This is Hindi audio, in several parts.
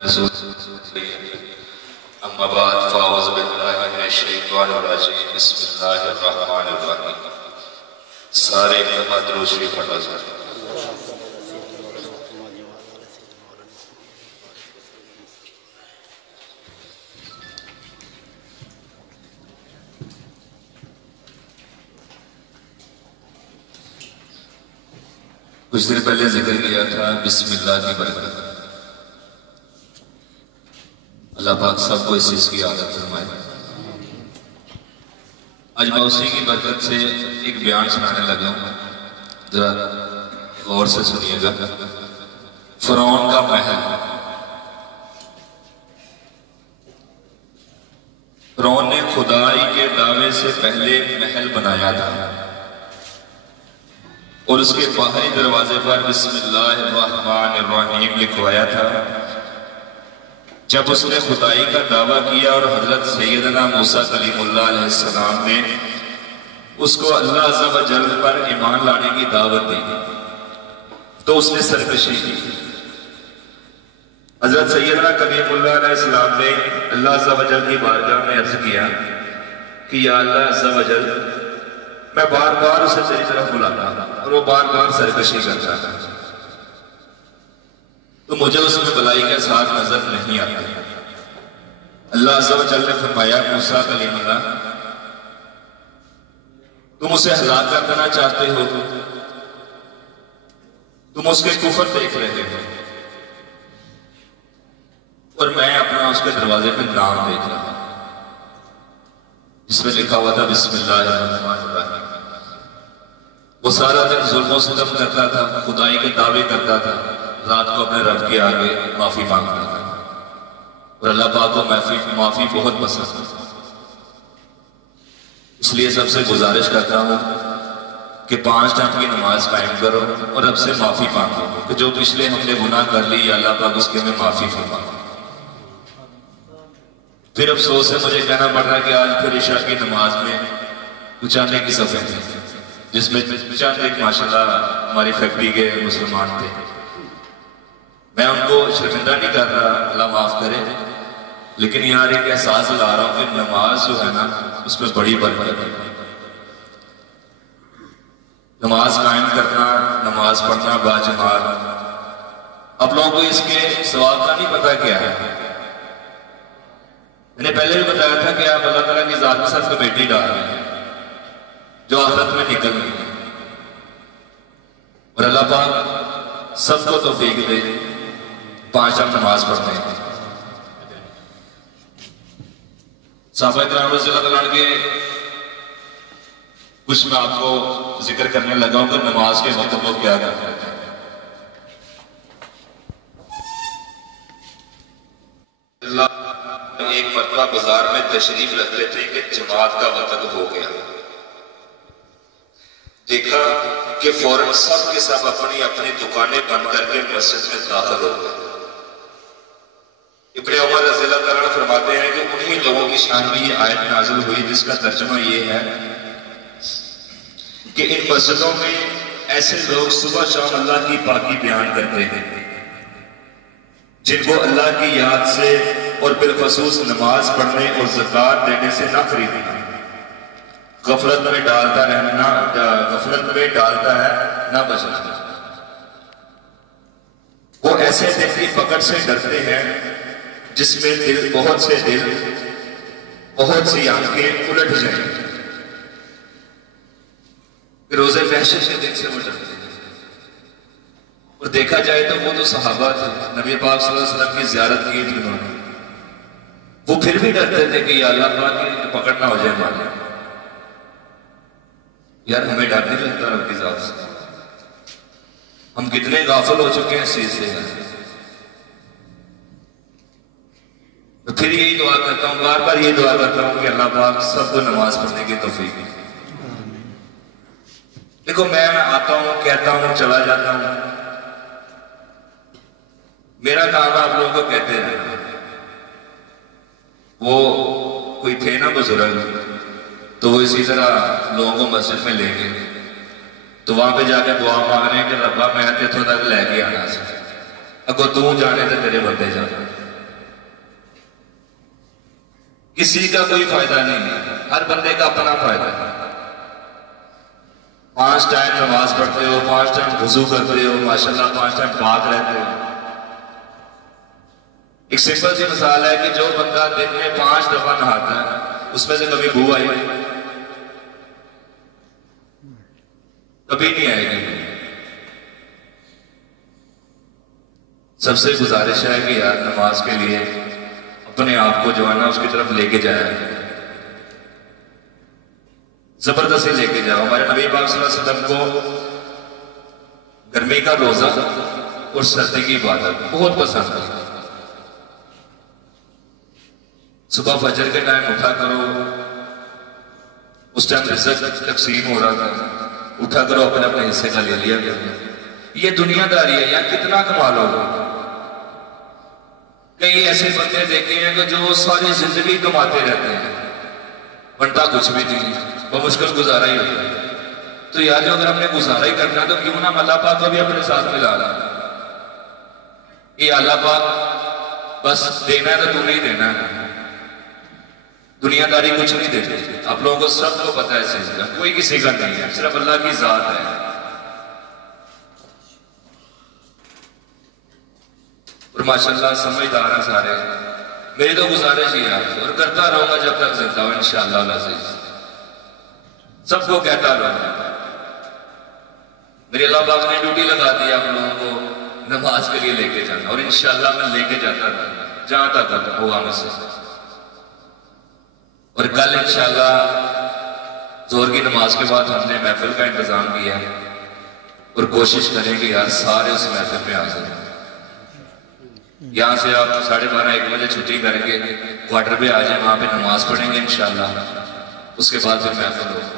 सारे दरूद पढ़ा जाए। कुछ देर पहले जिक्र किया था बिस्मिल्लाह की बरकत। अल्लाह पाक सबको इस चीज की आदत फरमाए। आज मैं उसी की बरकत से एक बयान सुनाने लगा हूं, जरा गौर से सुनिएगा। फिरौन का महल। फिरौन ने खुदाई के दावे से पहले महल बनाया था और उसके बाहरी दरवाजे पर बिस्मिल्लाहिर्रहमानिर्रहीम लिखवाया था। जब उसने खुदाई का दावा किया और हजरत सैयदना मूसा कलीमुल्लाह अलैहिस्सलाम ने उसको अल्लाह अज़्ज़ा व जल पर ईमान लाने की दावत दी तो उसने सरकशी की। हजरत सैयदना कलीमुल्लाह अलैहिस्सलाम ने अल्लाह अज़्ज़ा व जल की बारगाह में अर्ज किया कि या अल्लाह अज़्ज़ा व जल, मैं बार बार उसे तेरी तरफ बुलाता और वो बार बार सरकशी करता था, तो मुझे उसमें भलाई के साथ नजर नहीं आता। अल्लाह अज़्ज़ा व जल ने फरमाया, मूसा कलीमुल्लाह, तुम उसे हलाक कर देना चाहते हो, तुम उसके कुफर देख रहे हो और मैं अपना उसके दरवाजे पे नाम देख रहा हूं जिसमें लिखा हुआ था बिस्मिल्लाहिर्रहमानिर्रहीम। वो सारा दिन जुल्म सितम करता था, खुदाई के दावे करता था, रात को अपने रब के आगे माफी मांगता था और अल्लाह पाक को माफी बहुत पसंद है। इसलिए सबसे गुजारिश करता हूं कि 5 टाइम की नमाज कायम करो और रब से माफी मांगो कि जो पिछले हमने गुनाह कर ली अल्लाह पाक उसके में माफी फरमा। फिर अफसोस है मुझे कहना पड़ रहा कि आज फिर इशा की नमाज में उचाने की सफे थे जिसमें चांद माशाल्लाह हमारी फैक्ट्री के मुसलमान थे। मैं उनको शर्मिंदा नहीं कर रहा, अल्लाह माफ करे, लेकिन यार एक एहसास ला रहा हूं कि नमाज जो है ना उसमें बड़ी बरकत है। नमाज कायम करना, नमाज पढ़ना बाजमात, आप लोगों को इसके सवाब का नहीं पता क्या है। मैंने पहले भी बताया था कि आप अल्लाह ताला की ज़ात के साथ कमेटी डाल रहे हैं जो आखिरत में निकल रही है और अल्लाह पाक सबको तौफीक दे 5 टाइम नमाज पढ़ने की। सहाबा किराम रज़ियल्लाहु अन्हुम के कुछ मैं आपको जिक्र करने लगा हूं कि नमाज के वक्त वो क्या करते थे। एक मरतबा बाजार में तशरीफ रखते थे कि जमात का वक्त हो गया। देखा कि फौरन सब के सब अपनी अपनी दुकानें बंद करके मस्जिद में दाखिल हो गए। इब्ने उमर रज़ियल्लाहु अन्हु फरमाते हैं कि उन्हीं लोगों की शान में ये आयत नाज़िल हुई जिसका तर्जुमा ये है कि इन मस्जिदों में ऐसे लोग सुबह शाम अल्लाह की पाकी बयान करते हैं जिनको अल्लाह की याद से और बिलखसूस नमाज पढ़ने और ज़कात देने से ना खरीदना, गफलत में डालता रहना, गफलत में डालता है ना बचना। वो ऐसे दिन की पकड़ से डरते हैं जिसमें बहुत सी आंखें उलट जाएं। रोज़े महशर के दिन से वो डरते हैं। और देखा जाए तो वो तो सहाबा थे, नबी पाक सल्लल्लाहु अलैहि वसल्लम की ज़ियारत की थी उन्होंने, वो फिर भी डरते थे कि या अल्लाह पाक की पकड़ ना हो जाए हमारे। यार हमें डर नहीं लगता रब की ज़ात से? हम कितने गाफिल हो चुके हैं इस चीज से। तो फिर यही दुआ करता हूँ, बार बार ये दुआ करता हूँ कि अल्लाह पाक सबको नमाज पढ़ने की तौफीक दे। देखो मैं आता हूँ, कहता हूँ, चला जाता हूँ, मेरा काम आप लोगों को कहते रहना। वो कोई थे ना बुजुर्ग, तो वो इसी तरह लोगों को मस्जिद में ले गए, तो वहां पे जाकर दुआ मांग रहे हैं कि रब्बा मैं इत्थों तक लैके आना सी, अगो तू जाने तो तेरे बंदे जाने। किसी का कोई फायदा नहीं है, हर बंदे का अपना फायदा है। 5 टाइम नमाज पढ़ते हो, 5 टाइम वुजू करते हो, माशाल्लाह 5 टाइम पाक रहते हो। एक सिंपल सी मिसाल है कि जो बंदा दिन में 5 दफा नहाता है उसमें से कभी बू आई? कभी नहीं आएगी। सबसे गुजारिश है कि यार नमाज के लिए अपने आप को जो है ना उसकी तरफ लेके जाए, जबरदस्ती लेके जाओ। हमारे नबी पाक सल्लल्लाहु अलैहि वसल्लम को गर्मी का रोजा और सर्दी की इबादत बहुत पसंद है। सुबह फजर के टाइम उठा करो, उस टाइम रिज़्क़ तकसीम हो रहा था, उठा करो अपने अपने हिस्से का ले लिया करो। ये दुनियादारी है, यार कितना कमा लोगे। कई ऐसे बंदे देखे हैं कि जो सारी जिंदगी कमाते रहते हैं, बनता कुछ भी नहीं, वो मुश्किल गुजारा ही होता है। तो यार जो अगर हमने गुजारा ही करना तो क्यों ना अल्लाह पाक को भी अपने साथ मिला ला। ये अल्लाह पाक बस देना है तो तू नहीं देना है, दुनियादारी कुछ नहीं देती। आप लोगों को सबको पता है इस चीज का, कोई किसी का नहीं है, सिर्फ अल्लाह की जात है। और माशाल्लाह समझदार हैं सारे। मेरी तो गुजारिश ही है और करता रहूंगा जब तक जिंदा हूं इंशाअल्लाह अज़ीज़, सबको कहता रहूंगा। मेरी अल्लाह पाक ने ड्यूटी लगा दी आप लोगों को नमाज के लिए लेके जाना, और इंशाअल्लाह मैं लेके जाता रहूंगा जहां तक होगा मुझसे। और कल इंशाअल्लाह जोर की नमाज के बाद हमने महफिल का इंतजाम किया है और कोशिश करेंगे यार सारे उस महफिल में हाजिर। यहाँ से आप 12:30-1 बजे छुट्टी करके क्वार्टर पे आ जाए, वहां पे नमाज पढ़ेंगे इंशाअल्लाह, उसके बाद फिर महफिल होगा।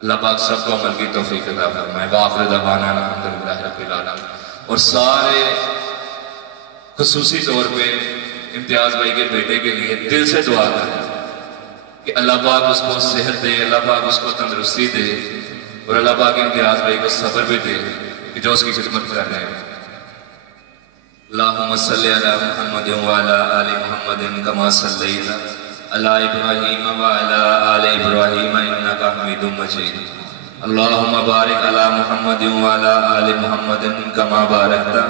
अल्लाह पाक सबको अमल की तौफीक अता फरमाए। वाखिर दवाना अल्हम्दुलिल्लाहि रब्बिल आलमीन। और सारे खुसूसी तौर पे इम्तियाज भाई के बेटे के लिए दिल से दुआ करें कि अल्लाह पाक उसको सेहत दे, अल्लाह पाक उसको तंदुरुस्ती दे, और अल्लाह पाक इम्तियाज भाई को सब्र भी दे कि जो उसकी खिदमत कर रहे हैं। अल्लाहुम्मा सल्ली अला मुहम्मद व अला आलि मुहम्मद कमा सल्लैता अला इब्राहीम व अला आलि इब्राहीम इन्नका हमीदुम मजीद। अल्लाहुम्मा बारिक अला मुहम्मद व अला आलि मुहम्मद कमा बारकता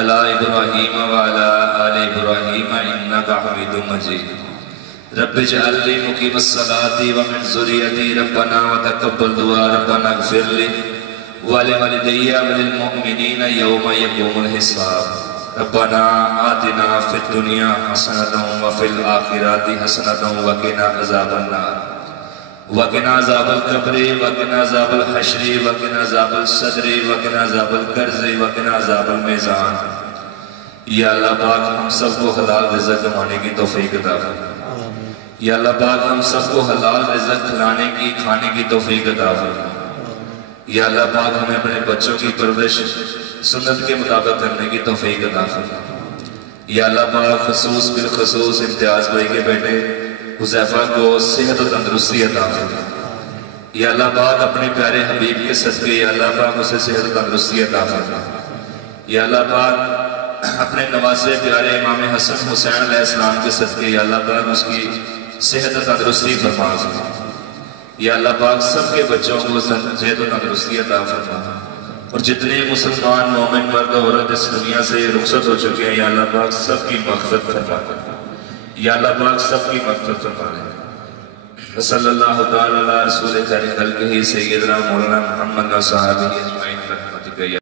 अला इब्राहीम व अला आलि इब्राहीम इन्नका हमीदुम मजीद। रब्बि जअलनी मुकीमस्सलाति व मिन ज़ुर्रिय्यती रब्बना व तक़ब्बल दुआ रब्बना इग़फ़िर ली व लिवालिदैया व लिल मुअमिनीना यौमा यक़ूमुल हिसाब। रब्बना आतिना फिद दुनिया हसनतन व फिल आखिरति हसनतन व क़िना अज़ाबन नार व क़िना अज़ाबल क़ब्रि व क़िना अज़ाबल हश्रि व क़िना अज़ाबल सदरि व क़िना अज़ाबल कर्ज़ि व क़िना अज़ाबल मीज़ान। या अल्लाह पाक हम सबको हलाल रिज़्क़ कमाने की तौफीक अता फरमा। या अल्लाह पाक हम सबको हलाल रिज़्क़ खिलाने की, खाने की तौफीक अता फरमा। या अल्लाह पाक हमें अपने बच्चों की परवरिश सुन्नत के मुताबिक करने की तौफीक अता फरमा। या अल्लाह पाक खसूस बिलखसूस इम्तियाज भाई के बेटे हुज़ैफा को सेहत और तंदुरुस्ती अता फरमा। या अल्लाह पाक अपने प्यारे हबीब के सदके या अल्लाह पाक उसे सेहत और तंदुरुस्ती अता फरमा। या अल्लाह पाक अपने नवासे प्यारे इमाम हसन हुसैन अलैहिस्सलाम के सदके या अल्लाह पाक उसकी सेहत और तंदुरुस्ती फरमा। या अल्लाह पाक सबके बच्चों को सेहत और तंदुरुस्ती अता फरमा। और जितने मुसलमान मोमिन मर्द औरत इस दुनिया से रुखसत हो चुके हैं या अल्लाह पाक सबकी मग़फ़िरत फरमा। या अल्लाह पाक सबकी मग़फ़िरत फरमा। सल्लल्लाहु तआला अला रसूल खैर खल्क़िही सय्यदना मौलाना मुहम्मद व सहाबिही।